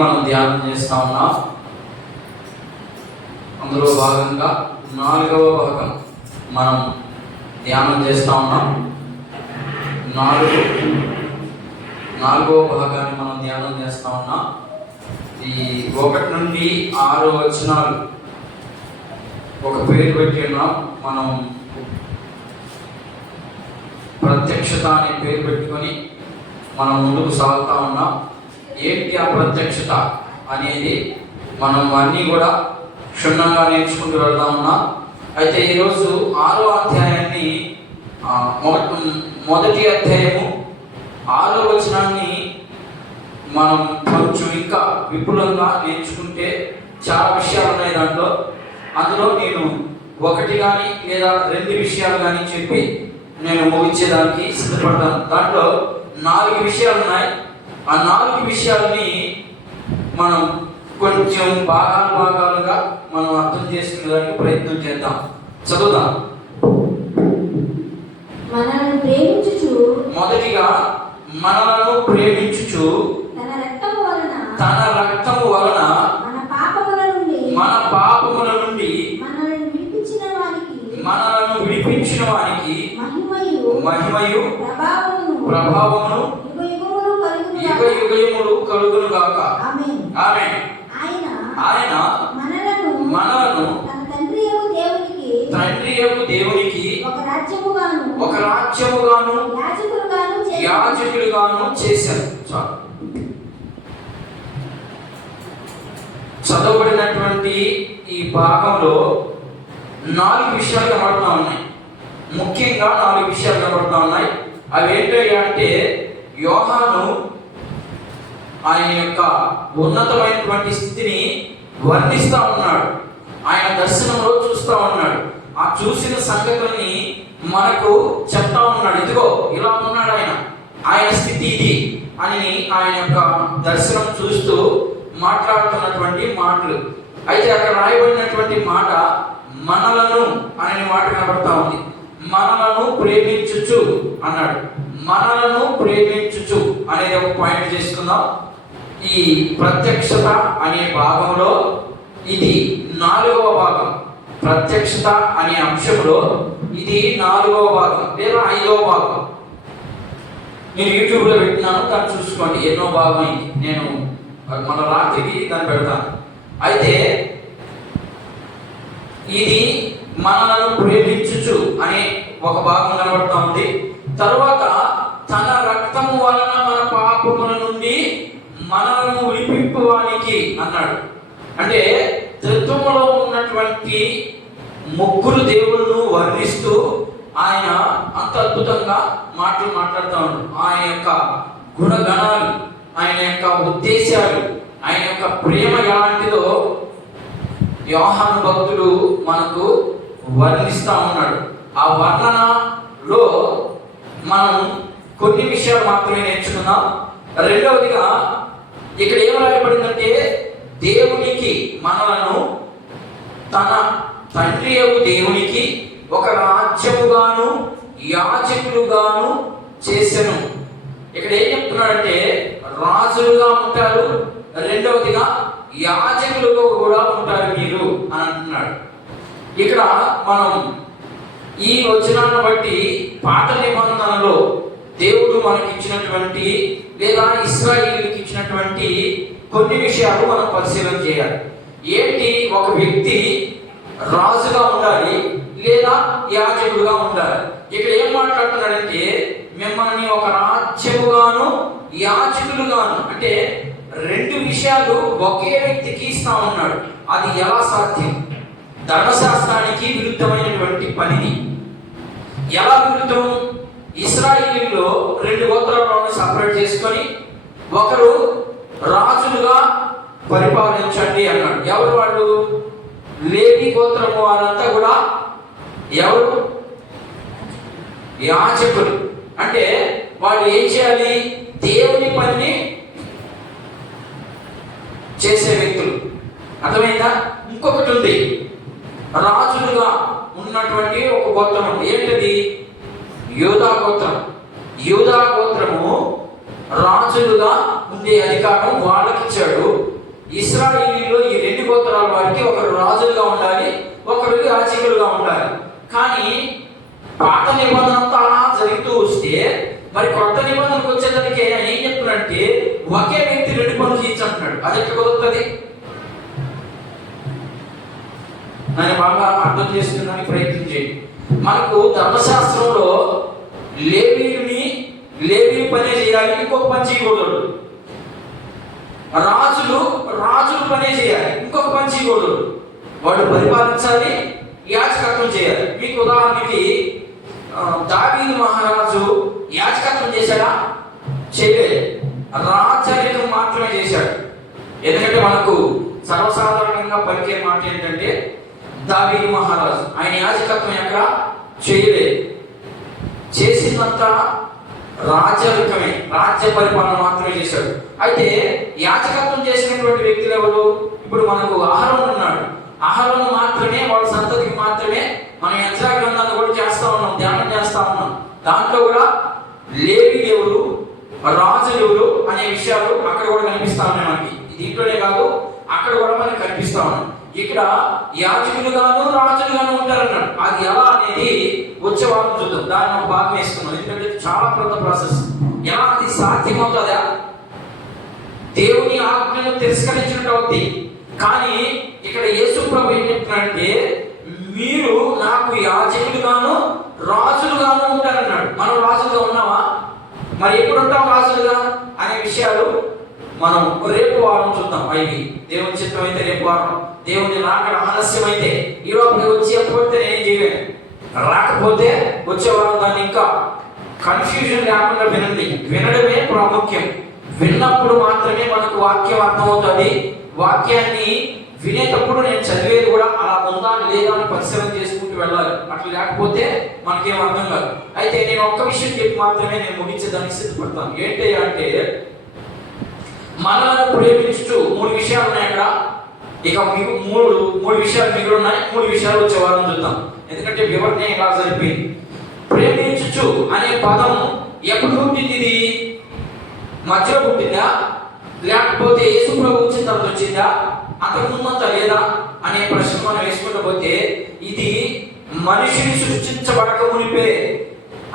మనం ధ్యానం చేస్తా ఉన్నాం. అందులో భాగంగా 4వ భాగం మనం ధ్యానం చేస్తా ఉన్నాం. 4వ భాగాన్ని మనం ధ్యానం చేస్తా ఉన్నాం. ఈ 1 నుండి 6 వచనాలు ఒక పేరు పెట్టి ఉన్నాం. మనం ప్రత్యక్షత అనే పేరు పెట్టుకొని మనం ముందుకు సాగుతా ఉన్నాం. ఏంటి ఆ ప్రత్యక్షత అనేది మనం అన్నీ కూడా క్షుణ్ణంగా నేర్చుకుంటూ వెళ్తా ఉన్నాం. అయితే ఈరోజు 6వ అధ్యాయాన్ని మొదటి అధ్యాయము 6వ వచనాన్ని మనం కొంచెం ఇంకా విపులంగా నేర్చుకుంటే చాలా విషయాలు ఉన్నాయి దాంట్లో. అందులో నేను 1 కానీ లేదా 2 విషయాలు కానీ చెప్పి నేను ముగించేదానికి సిద్ధపడతాను. దాంట్లో 4 విషయాలు ఉన్నాయి. ఆ 4 విషయాలని మనం కొంచెం భాగాలుగా మనం అర్థం చేసుకునేదానికి ప్రయత్నం చేద్దాం. చదువుదాం. మనలను ప్రేమించుచు, మొదటిగా మనలను ప్రేమించుచు తన రక్తము వలన మన పాపముల నుండి మనలను విడిపించిన వానికి మహిమయు ప్రభావమును యుగయుగములు కలుగును గాక. ఆమేన్. ఆయన మనలను తండ్రి యొక్క దేవునికి ఒక రాజ్యముగాను యాజకులుగాను చేశారు. చదవబడినటువంటి ఈ భాగంలో 4 విషయాలు కనబడుతూ ఉన్నాయి. ముఖ్యంగా 4 విషయాలు కనబడుతూ ఉన్నాయి. అవి ఏంటంటే యోహాను ఆయన యొక్క ఉన్నతమైనటువంటి స్థితిని వర్ణిస్తూ ఉన్నాడు. ఆయన దర్శనంలో చూస్తూ ఉన్నాడు. ఆ చూసిన సంగతుల్ని మనకు చెప్తా ఉన్నాడు. ఇదిగో ఇలా ఉన్నాడు ఆయన స్థితి ఇది అని ఆయన యొక్క దర్శనం చూస్తూ మాట్లాడుతున్నటువంటి మాటలు. అయితే అక్కడ రాయబడినటువంటి మాట మనలను అనే మాట కనబడతా ఉంది. మనలను ప్రేమించుచు అన్నాడు. మనలను ప్రేమించుచు అనేది ఒక పాయింట్ చేసుకుందాం. ఈ ప్రత్యక్షత అనే భాగంలో ఇది 4వ భాగం. ప్రత్యక్షత అనే అంశంలో ఇది 4వ భాగం లేదా 5వ భాగం. నేను యూట్యూబ్లో పెట్టినాను, దాన్ని చూసుకోండి ఎన్నో భాగం అయింది. నేను మన రాత్రికి దాన్ని పెడతాను. అయితే ఇది మనలను ప్రేమించుచు అనే ఒక భాగం కనబడతా ఉంది. తర్వాత తన రక్తము వలన మన పాపముల నుండి మనలను విడిపింపువానికి అన్నాడు. అంటే త్రిత్వములో ఉన్నటువంటి 3 దేవుళ్ళను వర్ణిస్తూ ఆయన అంత అద్భుతంగా మాట్లాడుతూ ఉన్నాడు. ఆయన యొక్క గుణగణాలు, ఆయన యొక్క ఉద్దేశాలు, ఆయన యొక్క ప్రేమ ఎలాంటిదో యోహాను భక్తుడు మనకు వర్ణిస్తూ ఉన్నాడు. ఆ వర్ణనలో మనం కొన్ని విషయాలు మాత్రమే నేర్చుకున్నాం. రెండవదిగా ఇక్కడ ఏం రాయబడిందంటే దేవునికి మనలను తన తండ్రి దేవునికి ఒక రాజ్యముగాను యాజకులుగాను చేసెను. ఇక్కడ ఏం చెప్తున్నాడంటే రాజులుగా ఉంటారు, రెండవదిగా యాజకులుగా కూడా ఉంటారు మీరు అని అంటున్నాడు. ఇక్కడ మనం ఈ వచనాన్ని బట్టి పాత నిబంధనలో దేవుడు మనకి ఇచ్చినటువంటి లేదా ఇశ్రాయేలుకి ఇచ్చినటువంటి కొన్ని విషయాలు మనం పరిశీలన చేయాలి. ఏంటి? ఒక వ్యక్తి రాజుగా ఉండాలి లేదా యాజకుడుగా ఉండాలి. ఇక్కడ ఏం మాట్లాడుతున్నాడంటే మిమ్మల్ని ఒక రాజ్యముగాను యాజకులుగాను, అంటే 2 విషయాలు ఒకే వ్యక్తికి ఇస్తా ఉన్నాడు. అది ఎలా సాధ్యం? ధర్మశాస్త్రానికి విరుద్ధమైనటువంటి పనిని. ఎలా విరుద్ధం? ఇశ్రాయేలులో 2 గోత్రాలను సపరేట్ చేసుకొని ఒకరు రాజులుగా పరిపాలించండి అన్నాడు. ఎవరు వాళ్ళు? లేవి గోత్రము వారంతా కూడా ఎవరు? యాజకులు. అంటే వాళ్ళు ఏం చేయాలి? దేవుని పనిని చేసే వ్యక్తులు. అర్థమైందా? ఇంకొకటి ఉంది, రాజులుగా ఉన్నటువంటి ఒక గోత్రం ఉంది. ఏంటది? యూదా గోత్రం. యూదా గోత్రము రాజులుగా ఉండే అధికారం వాళ్ళకి ఇచ్చాడు. ఇశ్రాయేలీలో ఈ 2 గోత్రాల వారికి ఒకరు రాజులుగా ఉండాలి, ఒకరు యాజకులుగా ఉండాలి. కానీ పాత నిబంధన అంతా అలా జరుగుతూ వస్తే మరి కొత్త నిబంధనకు వచ్చేదానికి ఆయన ఏం చెప్తున్నాడంటే ఒకే వ్యక్తి 2 పనులు చేయించంటున్నాడు. అది ఎట్లా కుదురుతుంది? దాన్ని బాగా అర్థం చేసుకున్నానికి ప్రయత్నం చేయండి. మనకు ధర్మశాస్త్రంలో లేవీ పనే చేయాలి, ఇంకొక పని చేయకూడదు. రాజులు పనే చేయాలి, ఇంకొక పని చేయకూడదు. వాళ్ళు పరిపాలించాలి, యాజకత్వం చేయాలి. మీకు ఉదాహరణకి దావీదు మహారాజు యాజకత్వం చేశాడా? చేయలేదు. రాజరికం మాత్రమే చేశాడు. ఎందుకంటే మనకు సర్వసాధారణంగా పలికే మాట ఏంటంటే దావీదు మహారాజు ఆయన యాజకత్వం ఎక్కడ చేయలేదు. చేసినంత రాజరికమే, రాజ్య పరిపాలన మాత్రమే చేశాడు. అయితే యాజకత్వం చేసినటువంటి వ్యక్తులు ఎవరు? ఇప్పుడు మనకు అహరోను ఉన్నాడు. అహరోను మాత్రమే, వాళ్ళ సంతతికి మాత్రమే మనం యెజ్రా గ్రంథాన్ని కూడా చేస్తా ఉన్నాం, ధ్యానం చేస్తా ఉన్నాం. దాంట్లో కూడా లేవి ఎవరు, రాజు ఎవరు అనే విషయాలు అక్కడ కూడా కనిపిస్తా ఉన్నాయి మనకి. దీంట్లోనే కాదు, అక్కడ కూడా మనకి కనిపిస్తా ఉన్నాయి. ఇక్కడ యాజకులుగాను రాజులుగాను ఉంటారన్నాడు. అది ఎలా అనేది వచ్చే వారం చూద్దాం. దాన్ని ఒక భాగం వేసుకున్నాం, ఎందుకంటే చాలా పెద్ద ప్రాసెస్. ఎలా అది సాధ్యమవుతుందా? దేవుని ఆజ్ఞను తిరస్కరించినట్టు అవుతుంది. కానీ ఇక్కడ యేసు ప్రభు ఏం చెప్తున్నాడంటే మీరు నాకు యాజకులుగాను రాజులుగాను ఉంటారన్నాడు. మనం రాజులుగా ఉన్నావా? మరి ఎప్పుడు ఉంటాం రాజులుగా అనే విషయాలు మనం రేపు వారం చూద్దాం. అవి దేవుని చిత్తం అయితే రేపు వారం, దేవుని రాకడ ఆలస్యమైతే ఈ లోపల వచ్చి ఎప్పుడైతే నేను చేయలేను, రాకపోతే వచ్చే వారం దాన్ని ఇంకా కన్ఫ్యూజన్ లేకుండా వినండి. వినడమే ప్రాముఖ్యం. విన్నప్పుడు మాత్రమే మనకు వాక్యం అర్థమవుతుంది. వాక్యాన్ని వినేటప్పుడు నేను చదివేది కూడా అలా ఉందా లేదా అని పరిశీలన చేసుకుంటూ వెళ్ళాలి. అట్లా లేకపోతే మనకేం అర్థం కాదు. అయితే నేను ఒక్క విషయం చెప్పి మాత్రమే నేను ముగించేదానికి సిద్ధపడతాను. ఏంటి అంటే మనలను ప్రేమించుతూ 3 విషయాలు ఉన్నాయి అక్కడ. ఇక మీకు మూడు విషయాలు మిగిలి ఉన్నాయి. 3 విషయాలు వచ్చే వారం చూద్దాం, ఎందుకంటే వివరణ ఇలా సరిపోయింది. ప్రేమించుచు అనే పదం ఎప్పుడు పుట్టింది? ఇది మధ్యలో పుట్టిందా, లేకపోతే యేసు ప్రభు వచ్చిన తర్వాత వచ్చిందా, అంతకుముందంతా లేదా అనే ప్రశ్న మనం వేసుకుంటూ పోతే ఇది మనిషిని సృష్టించబడక మునిపే.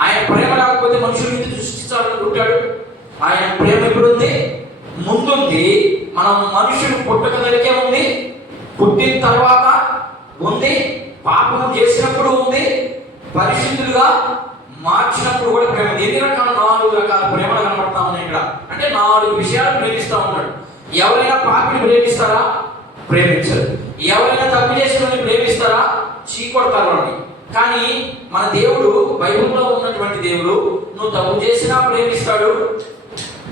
ఆయన ప్రేమ లేకపోతే మనుషుని సృష్టించాలనుకుంటాడు. ఆయన ప్రేమ ఎప్పుడుంది? ముందుంది. మనం మనుషులు పుట్టక దగ్గరే ఉంది, పుట్టిన తర్వాత ఉంది, పాపం చేసినప్పుడు ఉంది, పరిశుద్ధులుగా మార్చినప్పుడు కూడా ప్రేమ. ఎన్ని రకాల 4 రకాల ప్రేమలు కనబడతా ఉన్నాయి ఇక్కడ. అంటే 4 విషయాలు ప్రేమిస్తా ఉన్నాడు. ఎవరైనా పాపిని ప్రేమిస్తారా? ప్రేమించరు. ఎవరైనా తప్పు చేసిన ప్రేమిస్తారా? చీకొడతారు అని. కానీ మన దేవుడు, బైబిల్లో ఉన్నటువంటి దేవుడు, నువ్వు తప్పు చేసినా ప్రేమిస్తాడు,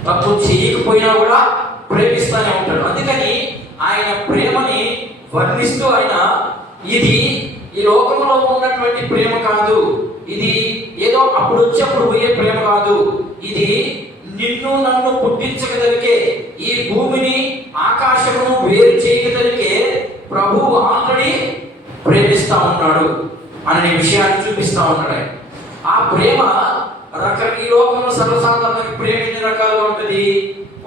తప్పు చేయకపోయినా కూడా ప్రేమిస్తూనే ఉంటాడు. అందుకని ఆయన ప్రేమని వర్ణిస్తూ ఆయన ఇది ఈ లోకంలో ఉన్నటువంటి ప్రేమ కాదు, ఇది ఏదో అప్పుడు వచ్చేప్పుడు పోయే ప్రేమ కాదు, ఇది నిన్ను నన్ను పుట్టించగలిగే, ఈ భూమిని ఆకాశమును వేరు చేయగలిగే ప్రభువు ఆల్రెడీ ప్రేమిస్తా ఉన్నాడు అనే విషయాన్ని చూపిస్తా ఉన్నాడు. ఆ ప్రేమ ఈ లోకంలో సర్వసాధారణంగా ప్రేమ ఎన్ని రకాలుగా ఉంటుంది?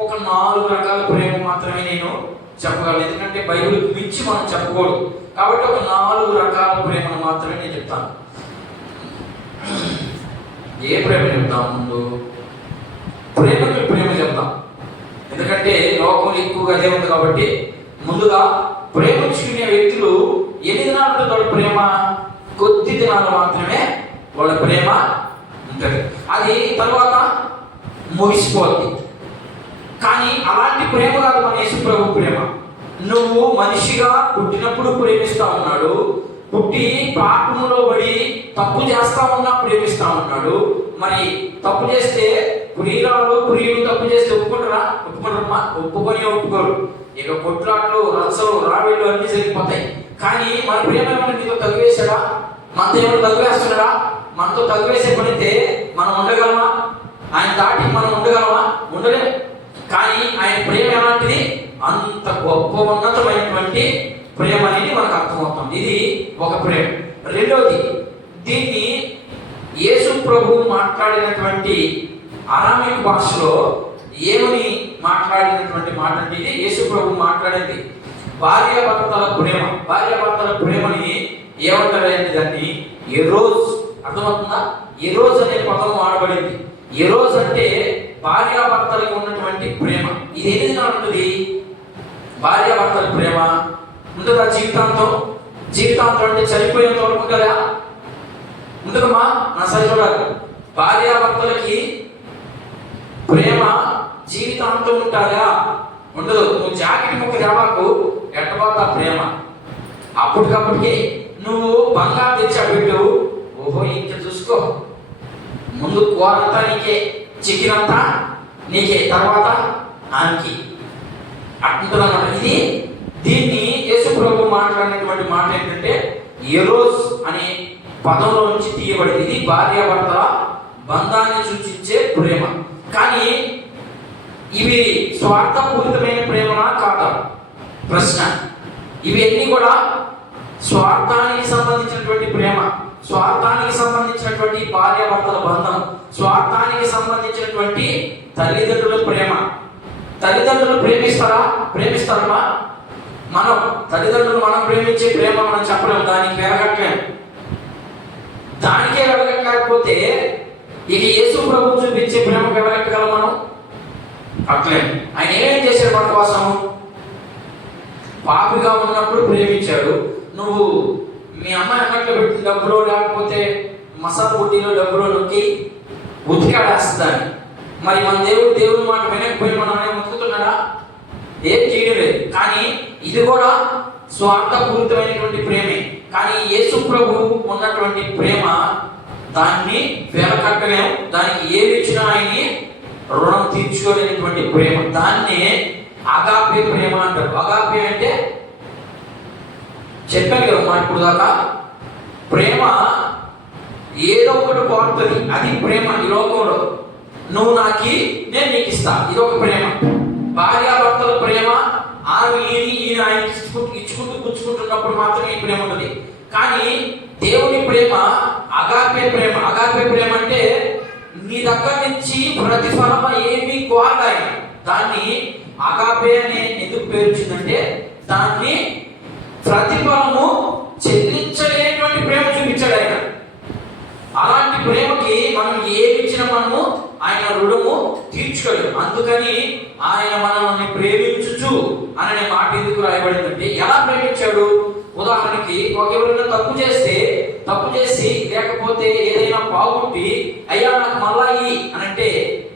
ఒక 4 రకాల ప్రేమ మాత్రమే నేను చెప్పగలను, ఎందుకంటే బైబిల్కి మించి మనం చెప్పకూడదు. కాబట్టి ఒక 4 రకాల ప్రేమను మాత్రమే నేను చెప్తాను. ఏ ప్రేమ చెప్తాం? ముందు ప్రేమకి ప్రేమ చెప్తాం, ఎందుకంటే లోకంలో ఎక్కువగా అదే ఉంది. కాబట్టి ముందుగా ప్రేమించుకునే వ్యక్తులు ఎన్ని దినాలు వాళ్ళ ప్రేమ? కొద్ది దినాలు మాత్రమే వాళ్ళ ప్రేమ ఉంటుంది. అది తర్వాత ముగిసిపోద్ది. కానీ అలాంటి ప్రేమ కాదు మన యేసు ప్రభు ప్రేమ. నువ్వు మనిషిగా పుట్టినప్పుడు ప్రేమిస్తా ఉన్నాడు, పుట్టి పాపములో పడి తప్పు చేస్తా ఉన్నా ప్రేమిస్తా ఉన్నాడు. మరి తప్పు చేస్తే ప్రియులు తప్పు చేస్తే ఒప్పుకుంటారా? ఒప్పుకుంటారమ్మా? ఒప్పుకోరు. ఇక కొట్లాట్లు, రచ్చలు, రావిళ్ళు అన్ని జరిగిపోతాయి. కానీ మన ప్రేమ ఏమైనా నీతో తగ్గివేశాడా? మనతో ఏమైనా తగ్గివేస్తున్నాడా? మనతో తగ్గివేసే పనితే మనం ఉండగలమా? ఆయన దాటి మనం ఉండగలమా? ఉండలేం. కానీ ఆయన ప్రేమ ఎలాంటిది? అంత గొప్ప ఉన్నతమైనటువంటి ప్రేమ అనేది మనకు అర్థమవుతుంది. ఇది ఒక ప్రేమ. రెండోది, దీన్ని యేసు ప్రభు మాట్లాడినటువంటి అరామిక్ భాషలో ఏమని మాట్లాడినటువంటి మాట అంటే ఇది యేసు ప్రభు మాట్లాడింది. భార్యాభర్తల ప్రేమని ఏమంటారు అంటే దాన్ని ఎరోస్. అర్థమవుతుందా? ఎరోస్ అనే పదం వాడబడింది. ఎరోస్ అంటే భార్యాభర్తలకు ఉన్నటువంటి ప్రేమ. ఇది ఎన్ని దినాలు ఉంటుంది? భార్యాభర్తల ప్రేమ ఉంటుందా? జీవితాంతం అంటే చనిపోయేంత వరకు ఉంటుందా? ఉంటుందమ్మా? నా సరి చూడాలి. భార్యాభర్తలకి ప్రేమ జీవితాంతం ఉంటుందా? ఉండదు. నువ్వు జాకెట్ ముక్క దేవాకు ఎట్టబోతా ప్రేమ. అప్పటికప్పటికి నువ్వు బంగారు తెచ్చావు బిడ్డు, ఓహో ఇంకా చూసుకో, ముందు కూరంతా నీకే, చికెన్ అంతా నీకే, తర్వాత ఆనికి అంటుందన్నమాట. దీన్ని యేసు ప్రభు మాట్లాడినటువంటి మాట ఏంటంటే ఎరోస్ అనే పదంలో నుంచి తీయబడింది. ఇది భార్యాభర్తల బంధాన్ని సూచించే ప్రేమ. కానీ ఇవి స్వార్థపూరితమైన ప్రేమనా కాదా? ప్రశ్న. ఇవన్నీ కూడా స్వార్థానికి సంబంధించినటువంటి ప్రేమ, స్వార్థానికి సంబంధించినటువంటి భార్యాభర్తల బంధం, స్వార్థానికి సంబంధించినటువంటి తల్లిదండ్రుల ప్రేమ. తల్లిదండ్రులు ప్రేమిస్తారమ్మా? మనం తల్లిదండ్రులు మనం ప్రేమించే ప్రేమ మనం చెప్పలేము, దానికి వెలగట్లేము. దానికే వెలగట్టలేకపోతే ఇక యేసు ప్రభు చూపించే ప్రేమ వెలగట్టగలం మనం? అట్లే ఆయన ఏమేం చేశాడు మన కోసం? పాపిగా ఉన్నప్పుడు ప్రేమించాడు. నువ్వు మీ అమ్మాయి అన్నట్లు పెట్టిన డబ్బులో లేకపోతే మసాలా బుడ్డీలో డబ్బులో నొక్కి ఉతికాడేస్తాను. మరి మన దేవుడి మాట వినకపోయి మనం ఏం ఉతుకుతున్నాడా? ఏం చేయడం లేదు. కానీ ఇది కూడా స్వార్థపూరితమైనటువంటి ప్రేమే. కానీ యేసు ప్రభు ఉన్నటువంటి ప్రేమ దాన్ని వెలకట్టలేము. దానికి ఏది ఇచ్చినా ఆయన్ని రుణం తీర్చుకోలేనటువంటి ప్రేమ. దాన్నే అగాపే ప్రేమ అంటారు. అగాపే అంటే చెప్పాను కదా మా ఇప్పుడు దాకా, ప్రేమ ఏదో ఒకటి కోరుతుంది, అది ప్రేమ. ఈ లోకంలో నువ్వు నాకి నేను నీకు ఇస్తా, ఇది ఒక ప్రేమ. భార్యాభర్తల ప్రేమ ఆమె ఈయన ఆయన ఇచ్చుకుంటూ పుచ్చుకుంటున్నప్పుడు మాత్రమే ఈ ప్రేమ ఉంటుంది. కానీ దేవుని ప్రేమ అగాపే ప్రేమ. అగాపే ప్రేమ అంటే నీ దగ్గర నుంచి ప్రతిఫలం ఏమి కోరడాయి. దాన్ని అగాపే అని ఎందుకు పేరు వచ్చిందంటే దాన్ని ప్రతిఫలము చెల్లించలేనటువంటి ప్రేమ చూపించాడు ఆయన. అలాంటి ప్రేమకి మనం ఏమి ఇచ్చినా మనము ఆయన రుణము తీర్చుకోలేము. అందుకని ఆయన మనల్ని ప్రేమించుచు అనే మాట ఎందుకు రాయబడిందంటే ఎలా ప్రేమించాడు? ఉదాహరణకి ఎవరైనా తప్పు చేసి లేకపోతే ఏదైనా బాగుండి అయ్యా నాకు మళ్ళా అని అంటే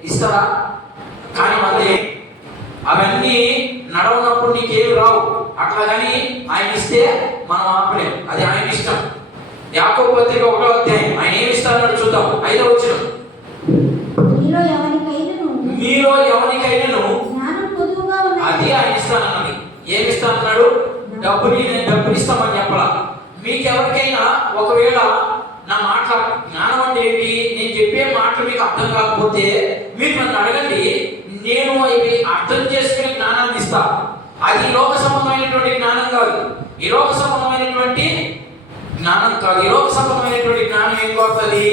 ఇస్తారా? కానీ మళ్ళీ అవన్నీ నడవనప్పుడు నీకేమి రావు. అట్లా కానీ ఆయన ఇస్తే మనం ఆపలేం, అది ఆయన ఇష్టం. యాకోబు పత్రిక 1వ అధ్యాయం ఆయన ఏమి ఇస్తారన్నాడు చూద్దాం. 5వ వచనం, మీలో ఎవరికైనాను అది ఆయన ఇస్తానన్నది. ఏమి ఇస్తానన్నాడు? నేను డబ్బులు ఇస్తామని చెప్పాల. మీకెవరికైనా ఒకవేళ నా మాట జ్ఞానం అంటే ఏంటి, నేను చెప్పే మాటలు మీకు అర్థం కాకపోతే మీరు నన్ను అడగండి, నేను ఇవి అర్థం చేసుకునే జ్ఞానాన్ని ఇస్తా. అది లోక సంబంధమైనటువంటి జ్ఞానం కాదు. ఈ లోక సంబంధమైనటువంటి జ్ఞానం కాదు. ఈ లోక సంబంధమైనటువంటి జ్ఞానం ఏం కోరుతుంది?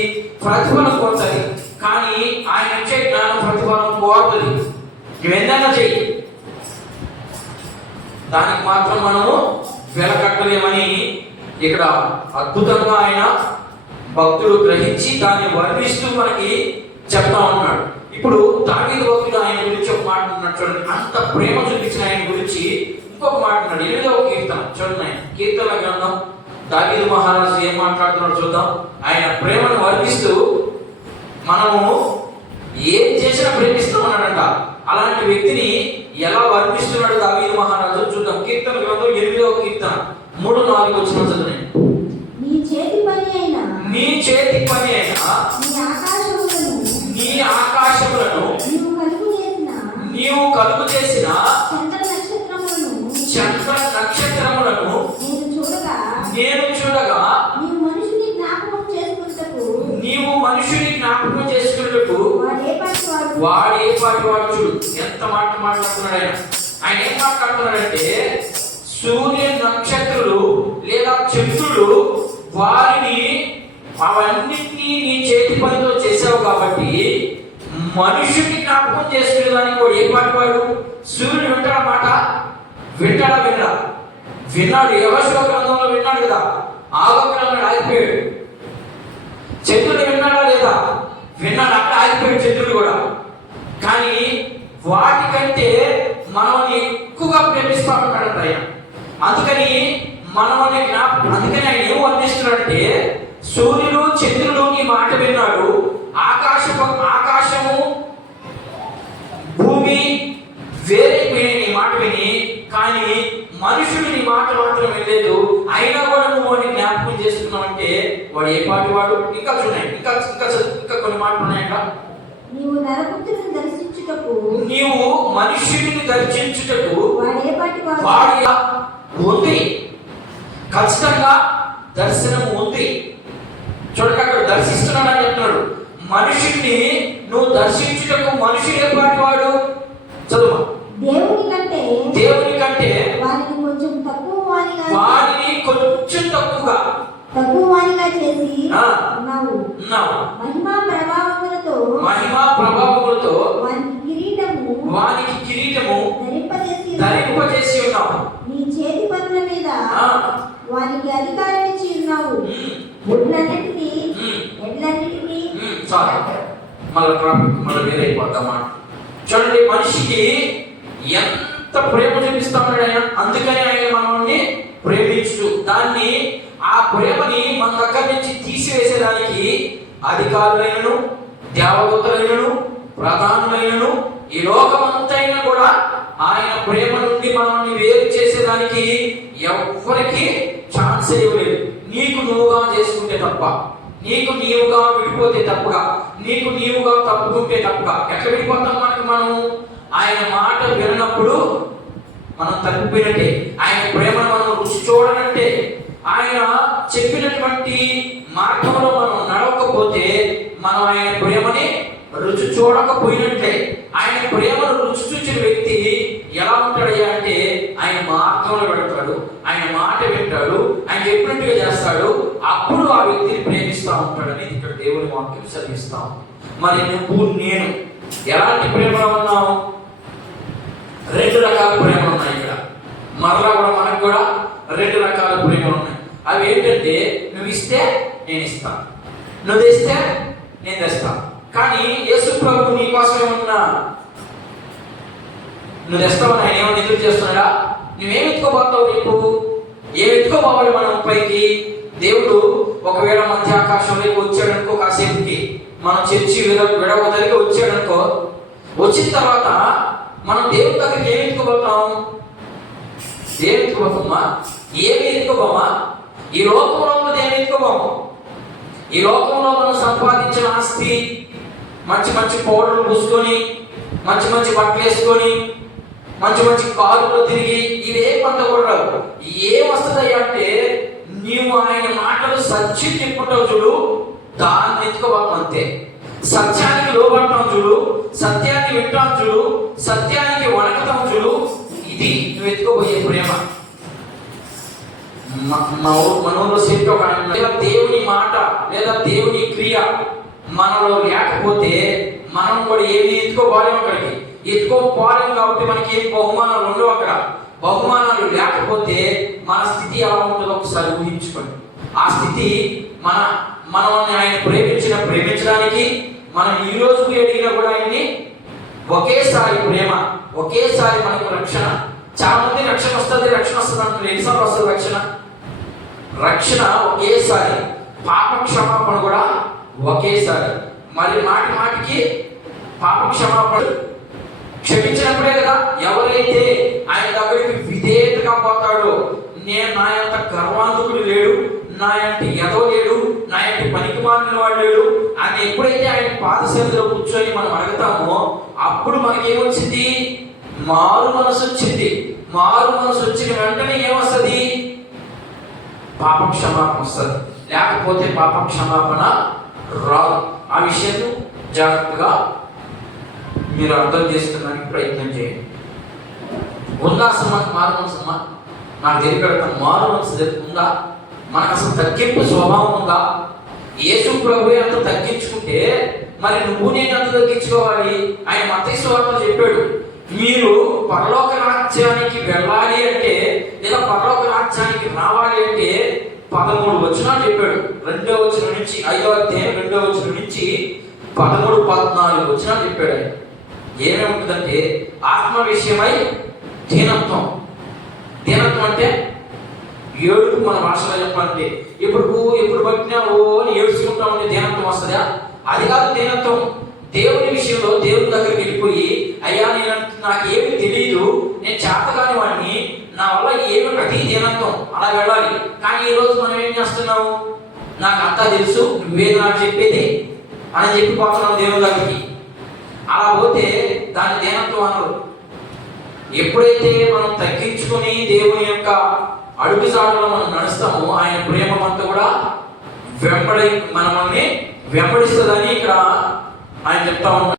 ప్రతిఫలం కోరుతుంది. కానీ ఆయన ఇచ్చే జ్ఞానం ప్రతిఫలం కోరుతుంది. నువ్వెందైనా చెయ్యి, దానికి మాత్రం మనము వెలకట్టలేమని ఇక్కడ అద్భుతంగా ఆయన భక్తుడు గ్రహించి దాన్ని వర్ణిస్తూ మనకి చెప్తా ఉన్నాడు. ఇప్పుడు దావీదు భక్తుడు ఆయన గురించి ఒక మాట ఉన్నాడు చూడండి. అంత ప్రేమ చూపించిన ఆయన గురించి ఇంకొక మాట ఉన్నాడు. 8వ కీర్తన చూడండి. కీర్తన గ్రంథం దావీదు మహారాజు ఏం మాట్లాడుతున్నాడు చూద్దాం. ఆయన ప్రేమను వర్ణిస్తూ మనము ఏం చేసినా ప్రేమిస్తామన్నాడంట. అలాంటి వ్యక్తిని ఎలా వర్ణిస్తున్నాడు దావీదు మహారాజు చూద్దాం. కీర్తన గ్రంథం 8వ కీర్తన 3-4 వచనం చదవండి. నీ చేతి పని అయినా నీ ఆకాశములను నీవు కలుగు చేసిన చంద్ర నక్షత్రములను నేను చూడగా నీవు మనుషుని జ్ఞాపకం చేసుకున్నట్టు వాడు ఏ పాటి వాడు చూడు. ఎంత మాట మాట్లాడుతున్నాడు ఆయన ఏం మాట్లాడుతున్నాడంటే సూర్య నక్షత్రులు లేదా చంద్రుడు వారిని అవన్నిటినీ నీ చేతి పనితో చేసావు కాబట్టి మనుషుడిని జ్ఞాపకం చేసుకునేదానికి వాడు ఏ పాటి వాడు? సూర్యుడు వింటాడా మాట? వింటాడా? విన్నాడు. యెహోషువ గ్రంథంలో విన్నాడు కదా, ఆగమనంలో ఆగిపోయాడు. చంద్రుడు విన్నాడా లేదా? విన్నాడు, అక్కడ ఆగిపోయాడు చంద్రుడు కూడా. కానీ వాటికంటే మనల్ని ఎక్కువగా ప్రేమిస్తా ఉంటాడంట ఆయన. అందుకని మనల్ని అందుకని ఆయన ఏం వర్ణిస్తున్నాడంటే, సూర్యుడు చంద్రుడు నీ మాట విన్నాడు, ఆకాశము భూమి వేరైపోయినాయి నీ మాట విని, కానీ మనుషుడు నీ మాట మాత్రం వినలేదు. అయినా కూడా నువ్వు వాడిని జ్ఞాపకం చేసుకున్నావు అంటే వాడు ఏ పాటి వాడు? ఇంకా చూడండి, ఇంకా కొన్ని మాటలు ఉన్నాయంట. నీవు నరపుత్రుని దర్శించుటకు, నీవు మనుష్యుడిని దర్శించుటకు వాడు ఏ పాటి వాడు? వాడు ఉంది, ఖచ్చితంగా దర్శనం ఉంది. చూడక అక్కడ దర్శిస్తున్నాడని చెప్తున్నాడు. మనుషుడిని నువ్వు దర్శించుటకు మనుషుడు ఏ పాటి వాడు? చదువు. దేవుని కంటే వాడిని కొంచెం తక్కువ వానిగా చేసి ఉన్నావు. మహిమా ప్రభావములతో వానికి కిరీటము ధరింపజేసి ఉన్నావు. నీ చేతి పనుల మీద వానికి అధికారం ఇచ్చి ఉన్నావు. ఎడ్లన్నిటినీ మళ్ళీ వేరైపోతామా? చూడండి, మనిషికి ఎంత ప్రేమ చూపిస్తాడు ఆయన. అందుకని ఆయన మనల్ని ప్రేమించు, దాన్ని ఆ ప్రేమని మన దగ్గర నుంచి తీసివేసేదానికి అధికారులైనను, దేవదూతలైనను, ప్రధానులైనను, ఈ లోకమంతైనా కూడా ఆయన ప్రేమ నుండి మనల్ని వేరు చేసేదానికి ఎవ్వరికి ఛాన్స్ ఇవ్వలేదు. నీకు నువ్వుగా చేసుకుంటే తప్ప, నీకు నీవుగా విడిపోతే తప్పుగా, నీకు నీవుగా తప్పుకుంటే తప్పుగా. ఎట్లా విడిపోతాం? మనం ఆయన మాట వినప్పుడు మనం తప్పిపోయినట్టే. ఆయన ప్రేమను మనం రుచి చూడనంటే, ఆయన చెప్పినటువంటి మార్గంలో మనం నడవకపోతే మనం ఆయన ప్రేమని రుచి చూడకపోయినట్లే. ఆయన ప్రేమను రుచి చూచిన వ్యక్తి ఎలా ఉంటాడయ్యా అంటే, ఆయన మార్గంలో పెడతాడు, ఆయన మాట వింటాడు, ఆయన చెప్పినట్టుగా చేస్తాడు. అప్పుడు ఆ వ్యక్తిని ప్రేమిస్తూ ఉంటాడని ఇక్కడ దేవుని వాక్యం చదివిస్తాం. మరి నువ్వు నేను ఎలాంటి ప్రేమలో ఉన్నావు? రెండు రకాల ప్రేమలు ఉన్నాయి ఇక్కడ. మరలా కూడా మనకు కూడా రెండు రకాల ప్రేమలు ఉన్నాయి. అవి ఏంటంటే, నువ్వు ఇస్తే నేను ఇస్తాను, నువ్వు తెస్తే నేను తెస్తాను. కానీ యేసు ప్రభు నీ కోసం ఏమన్నా నువ్వు తెస్తావని ఆయన ఏమన్నా ఎదురు చేస్తున్నాడా? నువ్వేం ఎత్తుకోబోతావు? రేపు ఏం ఎత్తుకోపోవాలి మనం పైకి? దేవుడు ఒకవేళ మధ్య ఆకాశంలోకి వచ్చాడనుకో, కాసేపుకి మనం చర్చి విడవదలికి వచ్చాడనుకో, వచ్చిన తర్వాత మనం దేవుడి దగ్గరికి ఏమి ఎత్తుకోబోతాం? ఏమి ఎత్తుకోబోతామా? ఏమి ఎత్తుకోబోమా? ఈ లోకంలో ఉన్నది ఏమి ఎత్తుకోబోము. ఈ లోకంలో మనం సంపాదించిన ఆస్తి, మంచి మంచి పౌడర్లు పూసుకొని, మంచి మంచి బట్టలు వేసుకొని, మంచి మంచి కారులో తిరిగి, ఇవే కొంత కూడా ఏం వస్తుందయ్యా అంటే, నీవు ఆయన మాటలు సత్యం చెప్పుకుంటావు చూడు, దాన్ని ఎత్తుకోవాలి అంతే. సత్యానికి లోబడతాం చూడు, సత్యాన్ని వింటాం చూడు, సత్యానికి వణకుతాం చూడు, ఇది నువ్వు ఎత్తుకోబోయే ప్రేమ. మనలో సేపు లేదా దేవుని మాట లేదా దేవుని క్రియ మనలో లేకపోతే మనం కూడా ఏమి ఎత్తుకోపోలేము. అక్కడికి ఎత్తుకోపోలేము కాబట్టి మనకి ఏం బహుమానాలు ఉండవు. అక్కడ బహుమానాలు లేకపోతే మన స్థితి ఎలా ఉంటుందో ఒకసారి ఊహించుకోండి. ఆ స్థితి మనల్ని ఆయన ప్రేమించడానికి మనం ఈ రోజుకు అడిగినా కూడా ఆయన్ని ఒకేసారి ప్రేమ, ఒకేసారి మనకు రక్షణ. చాలా మంది రక్షణ వస్తుంది అంటారు. ఎన్నిసార్లు వస్తుంది రక్షణ? ఒకేసారి. పాప క్షమాపణ కూడా ఒకేసారి. మరి మాటికి పాప క్షమాపణ క్షమించినప్పుడే కదా ఎవరైతే ఆయన దగ్గరికి విధేయతగా పోతాడో, నేను నా యొక్క గర్వాంధకుడు లేడు, నా యొక్క ఎదో లేడు, నా యొక్క పనికి మాలిన వాడు లేడు అని ఎప్పుడైతే ఆయన పాదసేవలో కూర్చొని మనం అడుగుతామో, అప్పుడు మనకి ఏమొచ్చింది? మారు మనసు వచ్చింది. మారు మనసు వచ్చిన వెంటనే ఏమొస్తుంది? పాప క్షమాపణ వస్తుంది. లేకపోతే పాప క్షమాపణ రాదు. ఆ విషయాన్ని జాగ్రత్తగా మీరు అర్థం చేసుకోవడానికి ప్రయత్నం చేయండి. ఉందా అసలు మనకు మారు మనసమ్మా? నాకు తెలియక మారు మనసు ఉందా? మనకు అసలు తగ్గింపు స్వభావం ఉందా? యేసు ప్రభు అంత తగ్గించుకుంటే మరి నువ్వు నేను ఎంత తగ్గించుకోవాలి? ఆయన మత్తయి సువార్తలో చెప్పాడు, మీరు పరలోక రాజ్యానికి వెళ్ళాలి అంటే లేదా పరలోక రాజ్యానికి రావాలి అంటే 13 వచనాలు చెప్పాడు. 2వ వచనం నుంచి 5వ అధ్యాయం 2వ వచనం నుంచి 13, 14 వచనాలు చెప్పాడు. ఆయన ఏమేముంటుందంటే ఆత్మ విషయమై దీనత్వం. దీనత్వం అంటే ఏడుపు. మన భాషలో చెప్పాలంటే ఎప్పుడు పట్టినా ఓ అని ఏడుచుకుంటా ఉంటే దీనత్వం వస్తుందా? అది కాదు దీనత్వం. దేవుని విషయంలో దేవుని దగ్గరికి వెళ్ళిపోయి, అయ్యా నాకు ఏమి తెలియదు, నేను చేతగాని వాడిని, నా వల్ల ఏమి, అది దీనత్వం. అలా వెళ్ళాలి. కానీ ఈరోజు మనం ఏం చేస్తున్నాము? నాకు అంతా తెలుసు, నువ్వే నాకు చెప్పేది అని చెప్పి పోతున్నాం దేవుని దగ్గరికి. అలా పోతే దాని దీనత్వం అనరు. ఎప్పుడైతే మనం తగ్గించుకొని దేవుని యొక్క అడుగుజాడలో మనం నడుస్తామో ఆయన ప్రేమ అంతా కూడా మనల్ని వెంబడిస్తుందని ఇక్కడ ఆయన చెప్తా ఉన్నాడు.